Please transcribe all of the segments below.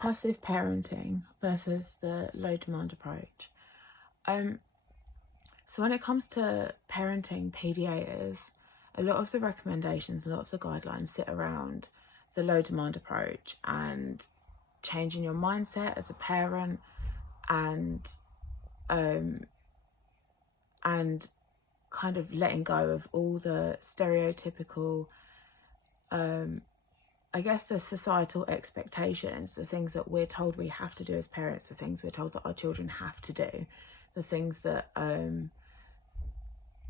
passive parenting versus the low demand approach. So when it comes to parenting PDAs, a lot of the recommendations, a lot of the guidelines sit around the low demand approach and changing your mindset as a parent, and kind of letting go of all the stereotypical, I guess, the societal expectations, the things that we're told we have to do as parents, the things we're told that our children have to do, the things that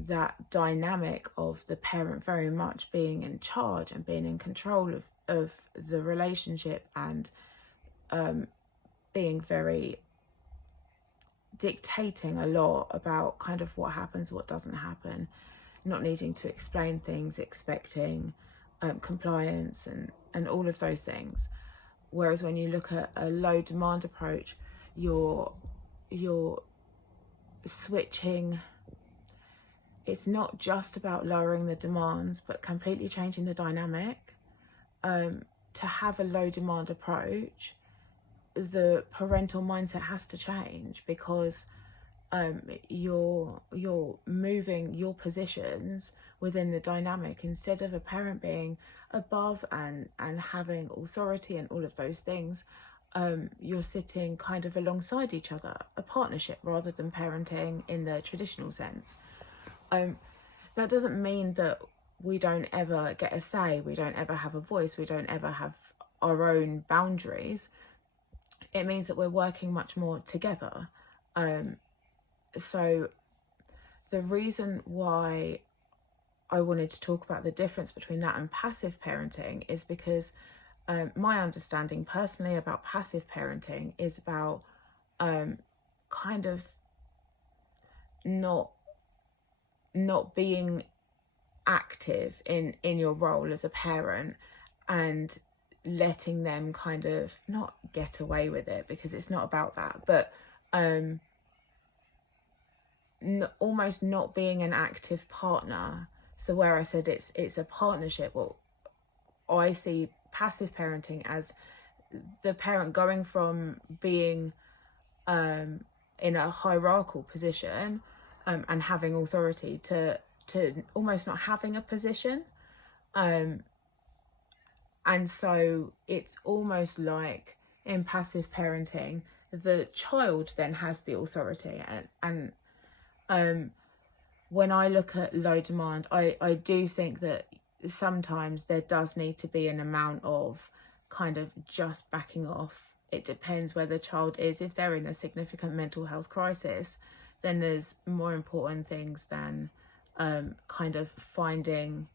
that dynamic of the parent very much being in charge and being in control of the relationship, and being very dictating a lot about kind of what happens, what doesn't happen, not needing to explain things, expecting compliance and all of those things. Whereas when you look at a low demand approach, you're switching. It's not just about lowering the demands, but completely changing the dynamic. To have a low demand approach, the parental mindset has to change, because you're moving your positions within the dynamic. Instead of a parent being above and having authority and all of those things, you're sitting kind of alongside each other, a partnership rather than parenting in the traditional sense. That doesn't mean that we don't ever get a say, we don't ever have a voice, we don't ever have our own boundaries. It means that we're working much more together. So the reason why I wanted to talk about the difference between that and passive parenting is because my understanding personally about passive parenting is about kind of not being active in your role as a parent, and letting them kind of not get away with it, because it's not about that, but almost not being an active partner. So where I said it's a partnership, well, I see passive parenting as the parent going from being in a hierarchical position and having authority to almost not having a position. And so it's almost like in passive parenting, the child then has the authority. And when I look at low demand, I do think that sometimes there does need to be an amount of kind of just backing off. It depends where the child is. If they're in a significant mental health crisis, then there's more important things than kind of finding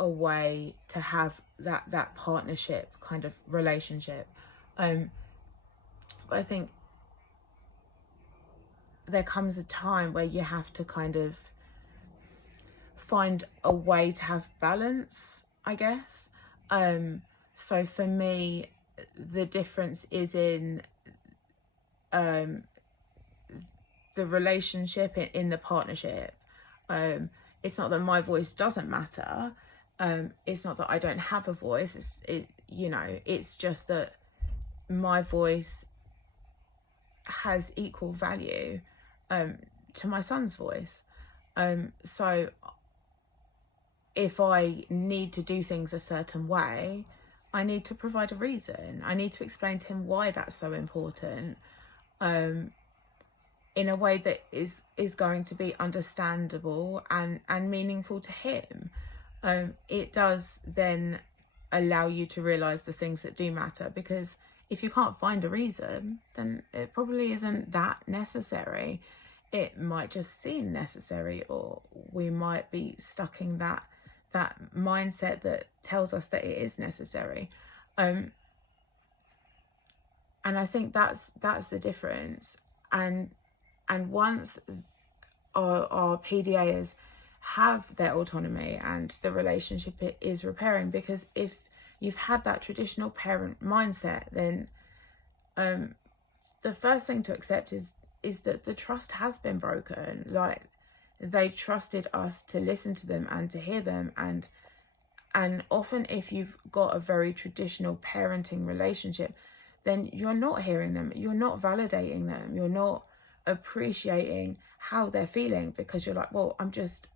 a way to have that partnership kind of relationship. But I think there comes a time where you have to kind of find a way to have balance, I guess. So for me, the difference is in the relationship, in the partnership. It's not that my voice doesn't matter. It's not that I don't have a voice. It's just that my voice has equal value to my son's voice. So if I need to do things a certain way, I need to provide a reason. I need to explain to him why that's so important, in a way that is going to be understandable and meaningful to him. It does then allow you to realize the things that do matter, because if you can't find a reason, then it probably isn't that necessary. It might just seem necessary, or we might be stuck in that mindset that tells us that it is necessary. And I think that's the difference. And once our PDAs have their autonomy and the relationship is repairing, because if you've had that traditional parent mindset, then the first thing to accept is that the trust has been broken. Like, they trusted us to listen to them and to hear them, and often if you've got a very traditional parenting relationship, then you're not hearing them, you're not validating them, you're not appreciating how they're feeling, because you're like, well, I'm just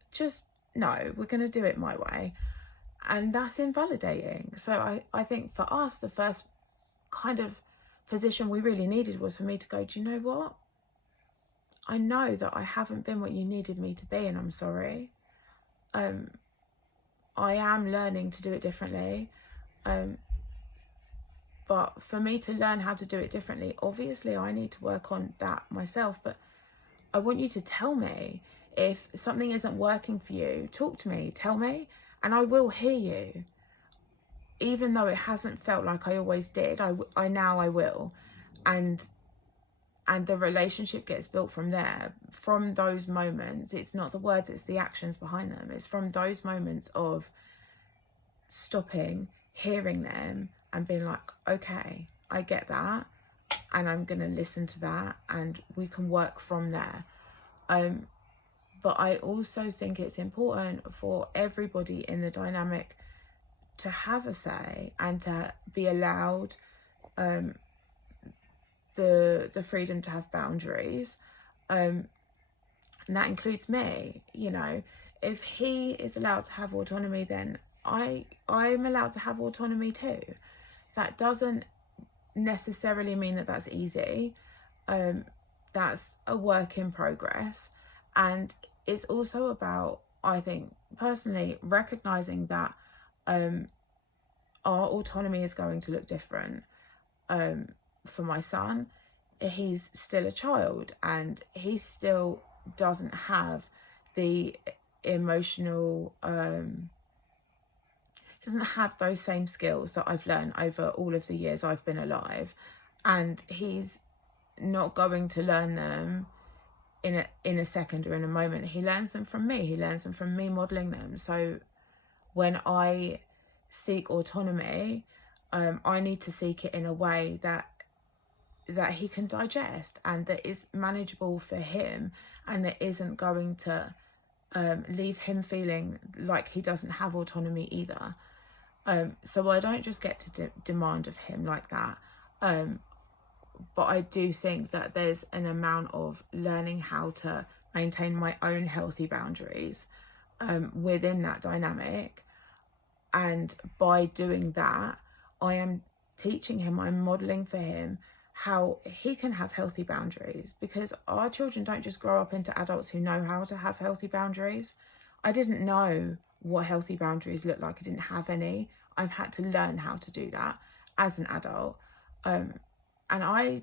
no, we're going to do it my way. And that's invalidating. So I think for us, the first kind of position we really needed was for me to go, do you know what? I know that I haven't been what you needed me to be, and I'm sorry. I am learning to do it differently. But for me to learn how to do it differently, obviously I need to work on that myself. But I want you to tell me if something isn't working for you. Talk to me, tell me, and I will hear you. Even though it hasn't felt like I always did, I now I will. And the relationship gets built from there, from those moments. It's not the words, it's the actions behind them. It's from those moments of stopping, hearing them, and being like, okay, I get that, and I'm going to listen to that, and we can work from there. But I also think it's important for everybody in the dynamic to have a say and to be allowed the freedom to have boundaries. And that includes me. You know, if he is allowed to have autonomy, then I'm allowed to have autonomy too. That doesn't necessarily mean that that's easy. That's a work in progress. And it's also about, I think, personally, recognizing that our autonomy is going to look different. For my son, he's still a child, and he still doesn't have the emotional, doesn't have those same skills that I've learned over all of the years I've been alive, and he's not going to learn them in a second or in a moment. He learns them from me. He learns them from me modeling them. So when I seek autonomy, I need to seek it in a way that he can digest, and that is manageable for him, and that isn't going to leave him feeling like he doesn't have autonomy either. So I don't just get to demand of him like that. But I do think that there's an amount of learning how to maintain my own healthy boundaries within that dynamic. And by doing that, I am teaching him, I'm modeling for him how he can have healthy boundaries, because our children don't just grow up into adults who know how to have healthy boundaries. I didn't know what healthy boundaries look like. I didn't have any. I've had to learn how to do that as an adult. And I'd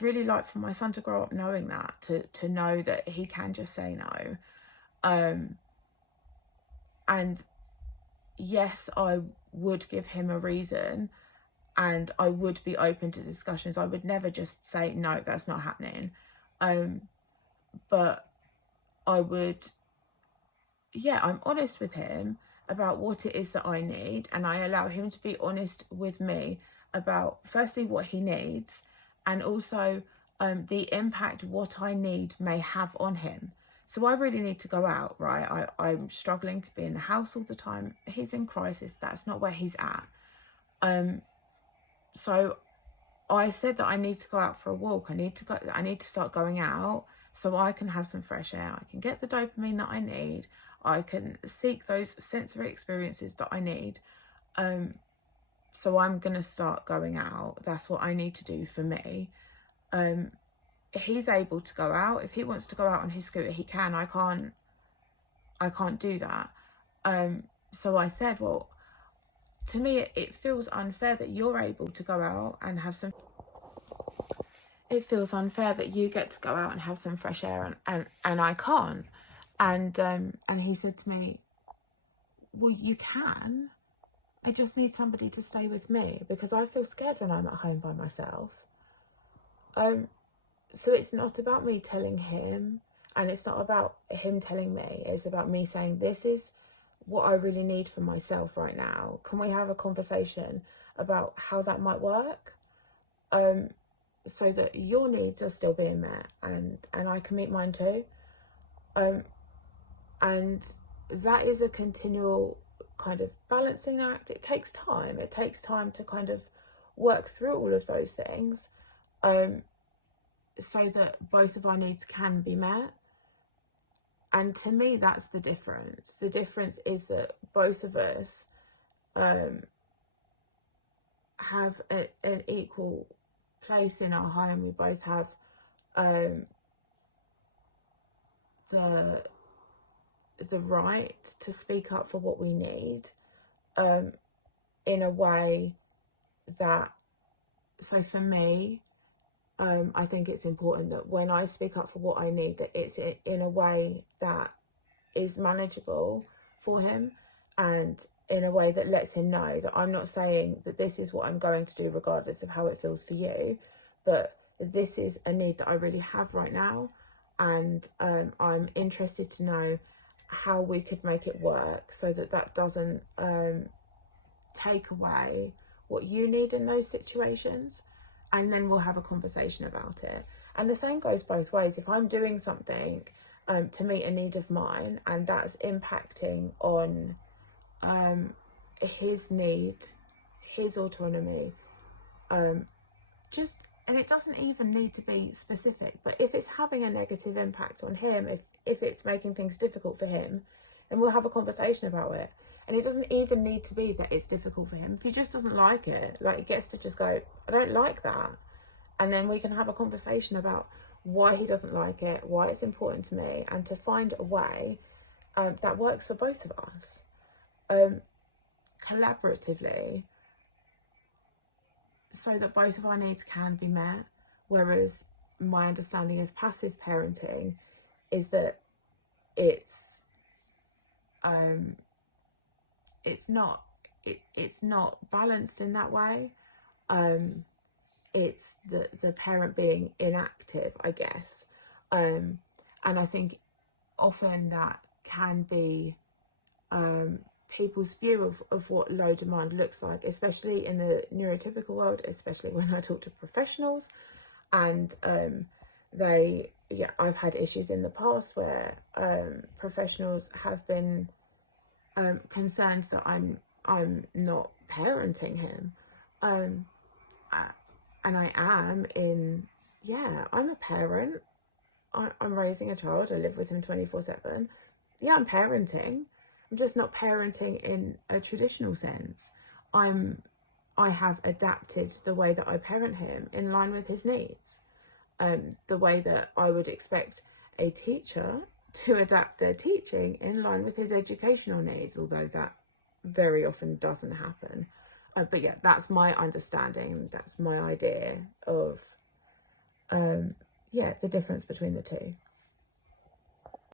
really like for my son to grow up knowing that, to know that he can just say no. And yes, I would give him a reason, and I would be open to discussions. I would never just say, no, that's not happening. But I would, I'm honest with him about what it is that I need, and I allow him to be honest with me about, firstly, what he needs, and also the impact what I need may have on him. So I really need to go out, right? I'm struggling to be in the house all the time. He's in crisis. That's not where he's at. So I said that I need to go out for a walk. I need to start going out so I can have some fresh air. I can get the dopamine that I need. I can seek those sensory experiences that I need. So I'm going to start going out. That's what I need to do for me. He's able to go out. If he wants to go out on his scooter, he can. I can't do that. So I said, well, to me, it feels unfair that you're able to go out and have some... It feels unfair that you get to go out and have some fresh air and I can't. And he said to me, well, you can. I just need somebody to stay with me, because I feel scared when I'm at home by myself. So it's not about me telling him, and it's not about him telling me. It's about me saying, this is what I really need for myself right now. Can we have a conversation about how that might work? So that your needs are still being met, and I can meet mine too. And that is a continual kind of balancing act. It takes time. It takes time to kind of work through all of those things, so that both of our needs can be met. And to me, that's the difference. The difference is that both of us have an equal place in our home. We both have the right to speak up for what we need, in a way that, so for me, I think it's important that when I speak up for what I need, that it's in a way that is manageable for him, and in a way that lets him know that I'm not saying that this is what I'm going to do regardless of how it feels for you, but this is a need that I really have right now, and I'm interested to know how we could make it work so that that doesn't take away what you need in those situations, and then we'll have a conversation about it. And the same goes both ways. If I'm doing something to meet a need of mine, and that's impacting on his need, his autonomy, and it doesn't even need to be specific, but if it's having a negative impact on him, if it's making things difficult for him, then we'll have a conversation about it. And it doesn't even need to be that it's difficult for him. If he just doesn't like it, like, he gets to just go, I don't like that. And then we can have a conversation about why he doesn't like it, why it's important to me, and to find a way that works for both of us, collaboratively, so that both of our needs can be met. Whereas my understanding of passive parenting is that it's not balanced in that way. It's the parent being inactive, I guess, and I think often that can be people's view of what low demand looks like, especially in the neurotypical world, especially when I talk to professionals. And I've had issues in the past where professionals have been concerned that I'm not parenting him, and I am I'm a parent. I'm raising a child. I live with him 24/7. Yeah, I'm parenting. I'm just not parenting in a traditional sense. I have adapted the way that I parent him in line with his needs, the way that I would expect a teacher to adapt their teaching in line with his educational needs, although that very often doesn't happen. But yeah, that's my understanding. That's my idea of the difference between the two.